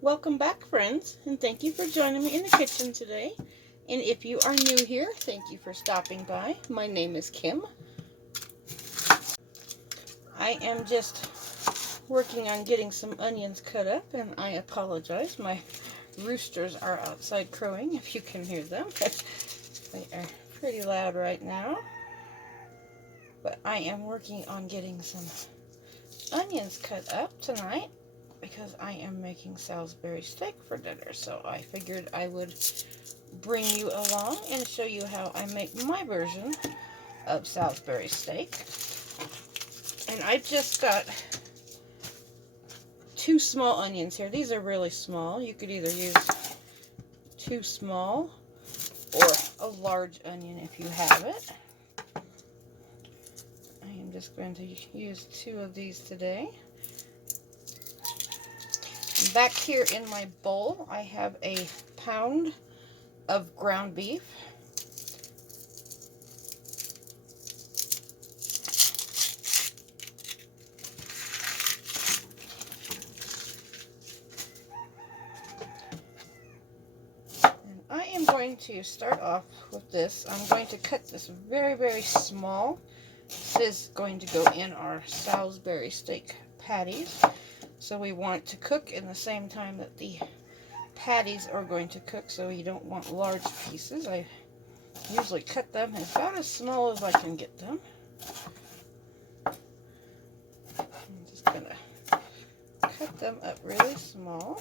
Welcome back, friends, and thank you for joining me in the kitchen today. And if you are new here, thank you for stopping by. My name is Kim. I am just working on getting some onions cut up, and I apologize. My roosters are outside crowing, if you can hear them. They are pretty loud right now. But I am working on getting some onions cut up tonight because I am making Salisbury steak for dinner. So I figured I would bring you along and show you how I make my version of Salisbury steak. And I just got 2 small onions here. These are really small. You could either use 2 small or a large onion if you have it. I am just going to use 2 of these today. Back here in my bowl, I have a pound of ground beef. And I am going to start off with this. I'm going to cut this very, very small. This is going to go in our Salisbury steak patties. So we want to cook in the same time that the patties are going to cook, so you don't want large pieces. I usually cut them about as small as I can get them. I'm just going to cut them up really small.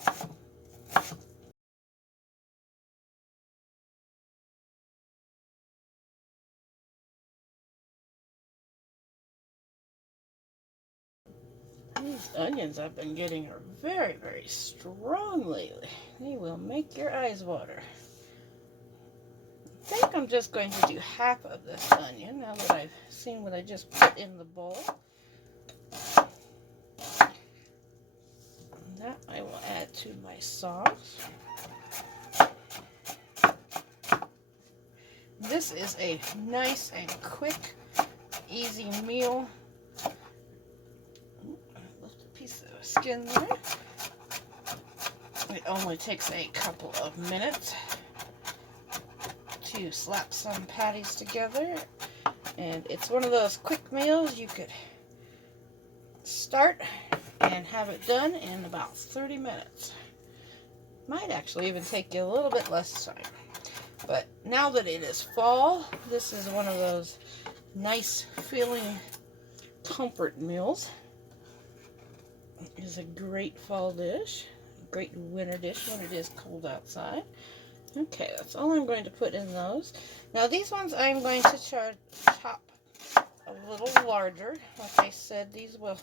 These onions I've been getting are very, very strong lately. They will make your eyes water. I think I'm just going to do half of this onion now that I've seen what I just put in the bowl. And that I will add to my sauce. This is a nice and quick, easy meal. Lift a piece of skin there. It only takes a couple of minutes to slap some patties together, and it's one of those quick meals you could start and have it done in about 30 minutes. Might actually even take you a little bit less time. But now that it is fall, this is one of those nice feeling comfort meals. It is a great fall dish, a great winter dish when it is cold outside. Okay, that's all I'm going to put in those. Now these ones I'm going to chop a little larger. Like I said, these will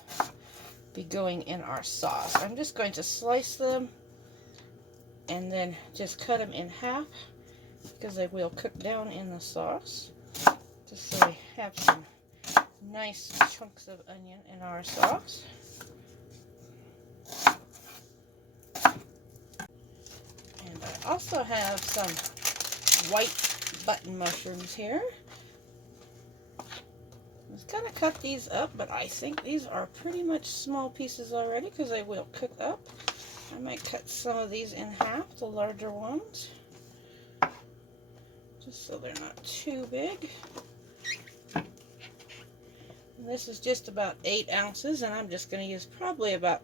be going in our sauce. I'm just going to slice them and then just cut them in half because they will cook down in the sauce. Just so we have some nice chunks of onion in our sauce. And I also have some white button mushrooms here. I was going to cut these up, but I think these are pretty much small pieces already because they will cook up. I might cut some of these in half, the larger ones, just so they're not too big. And this is just about 8 ounces, and I'm just going to use probably about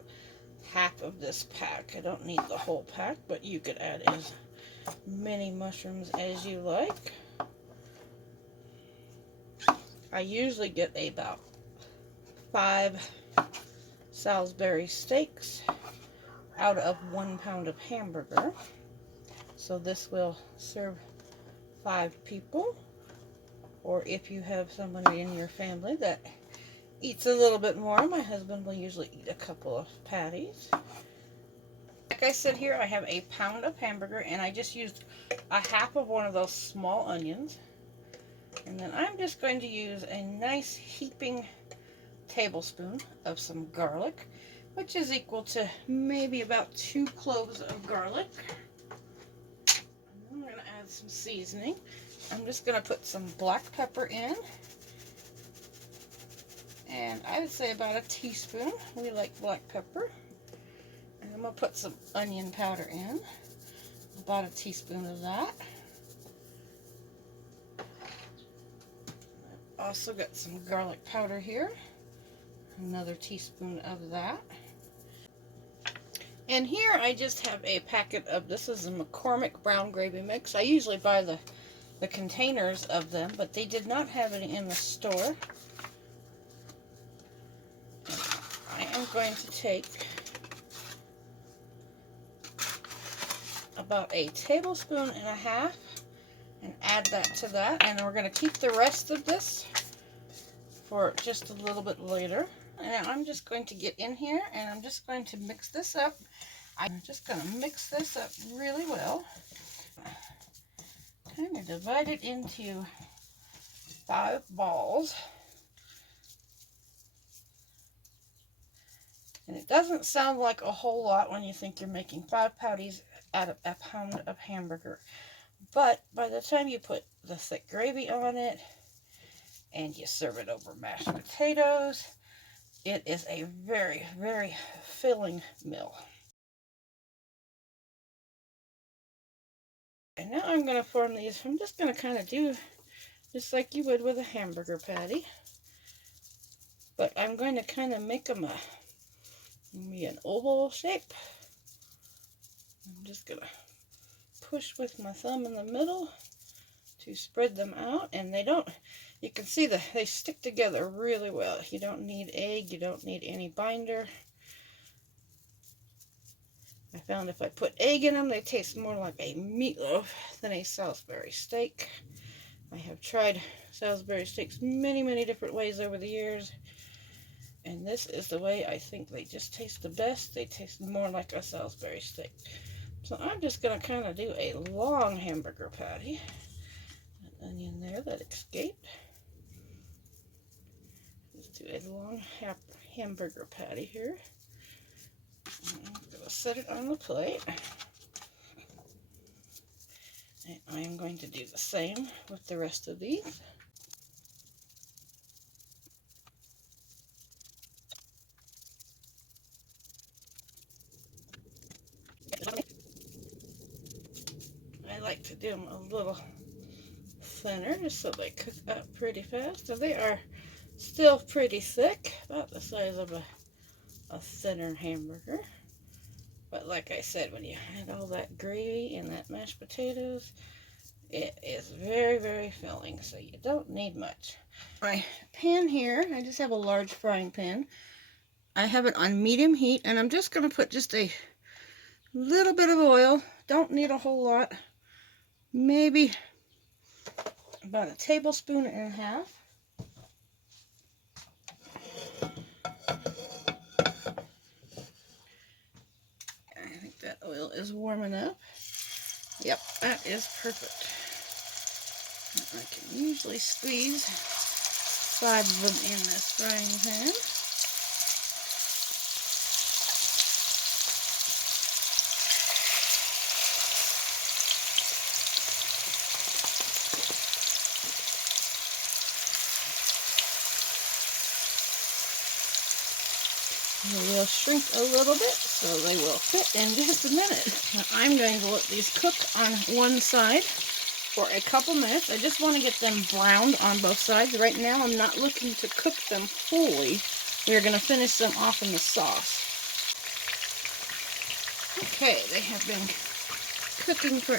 half of this pack. I don't need the whole pack, but you could add as many mushrooms as you like. I usually get about 5 Salisbury steaks out of 1 pound of hamburger. So this will serve 5 people. Or if you have somebody in your family that eats a little bit more, my husband will usually eat a couple of patties. Like I said here, I have a pound of hamburger, and I just used a half of one of those small onions. And then I'm just going to use a nice heaping tablespoon of some garlic, which is equal to maybe about 2 cloves of garlic. And I'm going to add some seasoning. I'm just going to put some black pepper in. And I would say about a teaspoon. We like black pepper. And I'm I'm going to put some onion powder in, about a teaspoon of that. I've also got some garlic powder here, another teaspoon of that. And here I just have a packet of, this is a McCormick brown gravy mix. I usually buy the containers of them, but they did not have any in the store. I am going to take about a tablespoon and a half and add that to that, and we're going to keep the rest of this for just a little bit later. And I'm just going to get in here and I'm just going to mix this up. I'm just going to mix this up really well. Kind of divide it into 5 balls. And it doesn't sound like a whole lot when you think you're making 5 patties out of a pound of hamburger. But by the time you put the thick gravy on it and you serve it over mashed potatoes, it is a very, very filling meal. And now I'm going to form these. I'm just going to kind of do just like you would with a hamburger patty. But I'm going to kind of make them maybe an oval shape. I'm just going to push with my thumb in the middle to spread them out, and they don't, you can see that they stick together really well. You don't need egg, you don't need any binder. I found if I put egg in them, they taste more like a meatloaf than a Salisbury steak. I have tried Salisbury steaks many, many different ways over the years, and this is the way I think they just taste the best. They taste more like a Salisbury steak. So I'm just going to kind of do a long hamburger patty. An onion there that escaped. Just do a long hamburger patty here. I'm going to set it on the plate. And I am going to do the same with the rest of these. I like to do them a little thinner just so they cook up pretty fast. So they are still pretty thick, about the size of a thinner hamburger. But like I said, when you add all that gravy and that mashed potatoes, it is very, very filling, so you don't need much. My pan here, I just have a large frying pan. I have it on medium heat, and I'm just going to put just a little bit of oil. Don't need a whole lot. Maybe about a tablespoon and a half. I think that oil is warm enough. Yep, that is perfect. I can usually squeeze 5 of them in this frying pan. They will shrink a little bit, so they will fit in just a minute. Now I'm going to let these cook on one side for a couple minutes. I just want to get them browned on both sides. Right now I'm not looking to cook them fully. We're going to finish them off in the sauce. Okay, they have been cooking for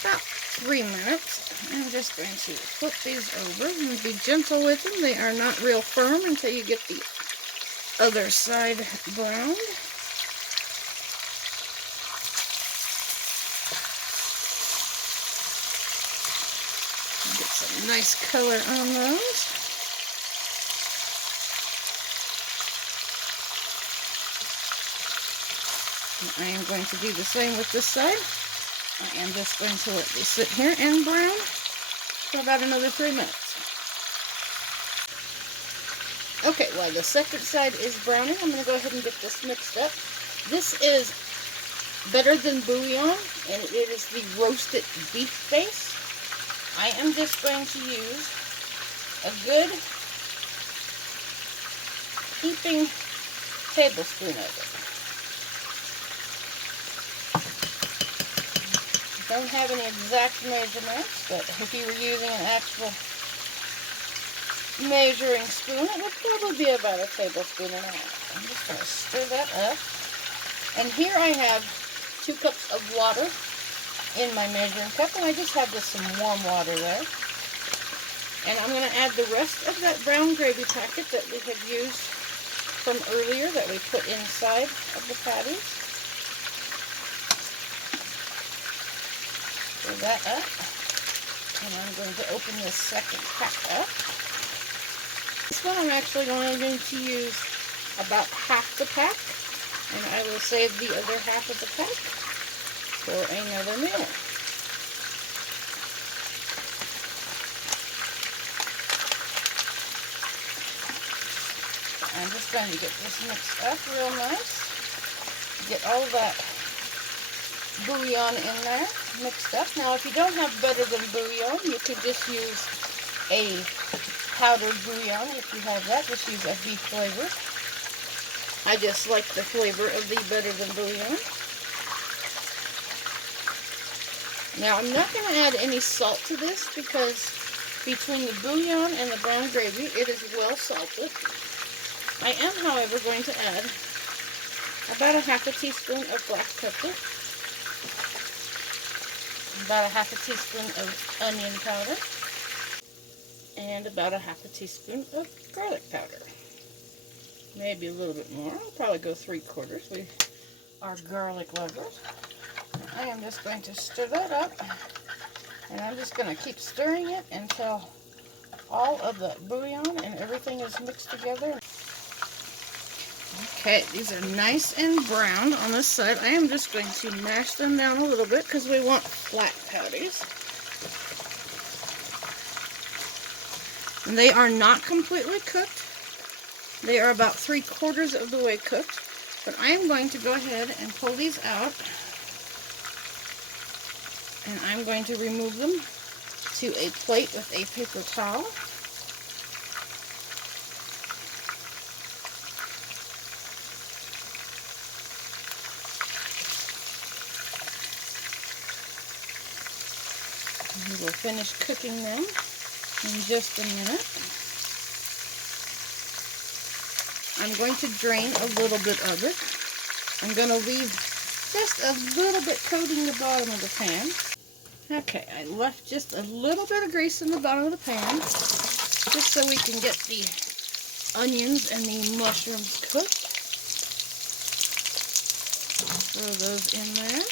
about 3 minutes. I'm just going to flip these over and be gentle with them. They are not real firm until you get the other side browned. Get some nice color on those. And I am going to do the same with this side. I am just going to let these sit here and brown for about another 3 minutes. Okay, while the second side is browning, I'm going to go ahead and get this mixed up. This is better than bouillon, and it is the roasted beef base. I am just going to use a good heaping tablespoon of it. don't have any exact measurements, but if you were using an actual measuring spoon, it would probably be about a tablespoon and a half. I'm just going to stir that up. And here I have 2 cups of water in my measuring cup, and I just have some warm water there. And I'm going to add the rest of that brown gravy packet that we had used from earlier that we put inside of the patties. Stir that up. And I'm going to open this second pack up. This one I'm actually only going to use about half the pack, and I will save the other half of the pack for another meal. I'm just going to get this mixed up real nice. Get all that bouillon in there mixed up. Now, if you don't have better than bouillon, you could just use a powdered bouillon. If you have that, just use a beef flavor. I just like the flavor of the better than bouillon. Now, I'm not going to add any salt to this because between the bouillon and the brown gravy, it is well salted. I am, however, going to add about a half a teaspoon of black pepper, about a half a teaspoon of onion powder, and about a half a teaspoon of garlic powder. Maybe a little bit more. I'll probably go 3/4. We are garlic lovers. I am just going to stir that up, and I'm just going to keep stirring it until all of the bouillon and everything is mixed together. Okay, these are nice and brown on this side. I am just going to mash them down a little bit because we want flat patties. And they are not completely cooked. They are about 3/4 of the way cooked. But I am going to go ahead and pull these out. And I'm going to remove them to a plate with a paper towel. We will finish cooking them in just a minute. I'm going to drain a little bit of it. I'm going to leave just a little bit coating the bottom of the pan. Okay, I left just a little bit of grease in the bottom of the pan, just so we can get the onions and the mushrooms cooked. Throw those in there.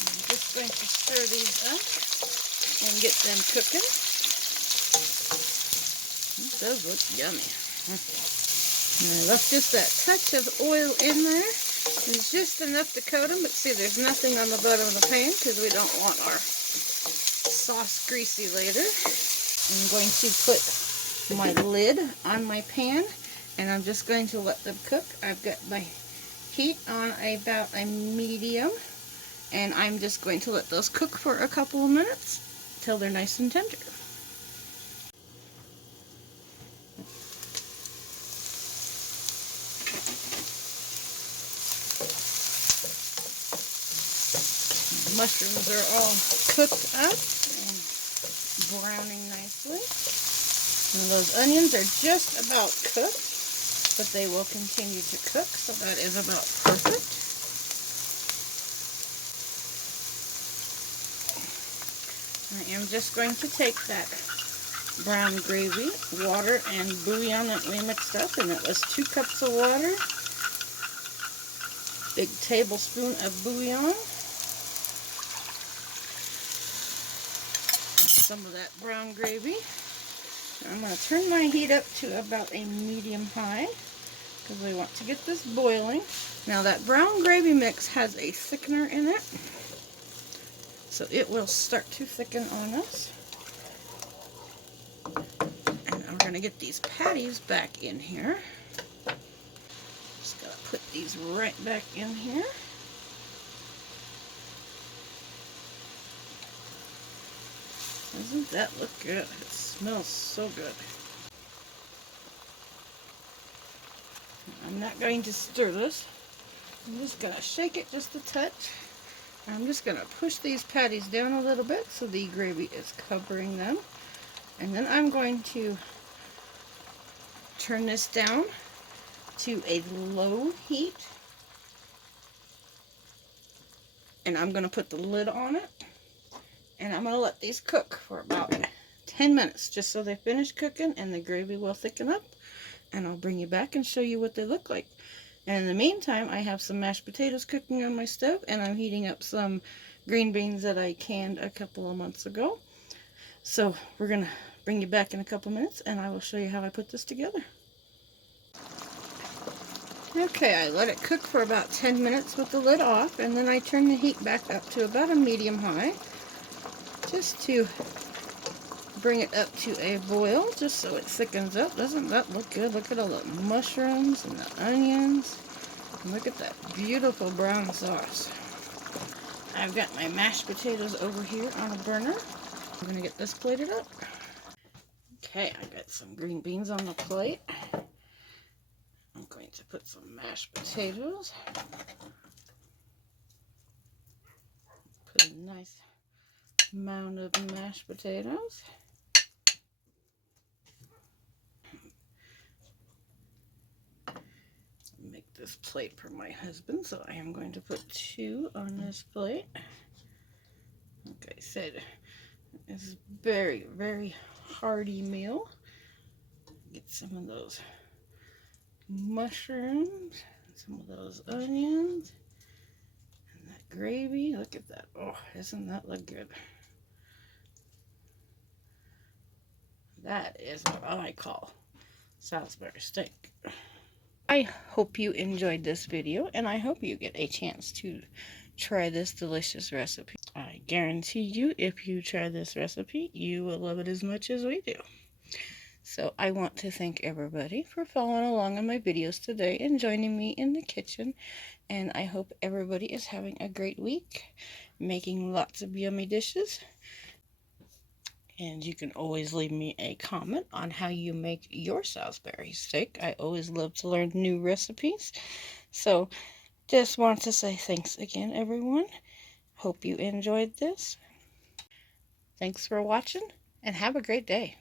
I'm just going to stir these up and get them cooking. It does look yummy. And I left just that touch of oil in there. It's just enough to coat them, but see, there's nothing on the bottom of the pan because we don't want our sauce greasy later. I'm going to put my lid on my pan, and I'm just going to let them cook. I've got my heat on about a medium, and I'm just going to let those cook for a couple of minutes until they're nice and tender. Mushrooms are all cooked up and browning nicely. And those onions are just about cooked, but they will continue to cook, so that is about perfect. I am just going to take that brown gravy, water, and bouillon that we mixed up, and it was 2 cups of water, big tablespoon of bouillon, some of that brown gravy. I'm going to turn my heat up to about a medium high because we want to get this boiling. Now that brown gravy mix has a thickener in it, so it will start to thicken on us. And I'm going to get these patties back in here. Just got to put these right back in here. Doesn't that look good? It smells so good. I'm not going to stir this I'm just going to shake it just a touch. I'm just going to push these patties down a little bit so the gravy is covering them. And then I'm going to turn this down to a low heat. And I'm going to put the lid on it. And I'm going to let these cook for about 10 minutes just so they finish cooking and the gravy will thicken up. And I'll bring you back and show you what they look like. And in the meantime, I have some mashed potatoes cooking on my stove, and I'm heating up some green beans that I canned a couple of months ago. So we're going to bring you back in a couple minutes, and I will show you how I put this together. Okay, I let it cook for about 10 minutes with the lid off, and then I turn the heat back up to about a medium high, just to bring it up to a boil, just so it thickens up. Doesn't that look good? Look at all the mushrooms and the onions. And look at that beautiful brown sauce. I've got my mashed potatoes over here on a burner. I'm going to get this plated up. Okay, I got some green beans on the plate. I'm going to put some mashed potatoes. Put a nice mound of mashed potatoes. Make this plate for my husband, so I am going to put 2 on this plate. Like I said, this is very, very hearty meal. Get some of those mushrooms, some of those onions, and that gravy. Look at that. Oh, doesn't that look good? That is what I call Salisbury steak. I hope you enjoyed this video, and I hope you get a chance to try this delicious recipe. I guarantee you, if you try this recipe, you will love it as much as we do. So I want to thank everybody for following along on my videos today and joining me in the kitchen. And I hope everybody is having a great week, making lots of yummy dishes. And you can always leave me a comment on how you make your Salisbury steak. I always love to learn new recipes. So just want to say thanks again, everyone. Hope you enjoyed this. Thanks for watching, and have a great day.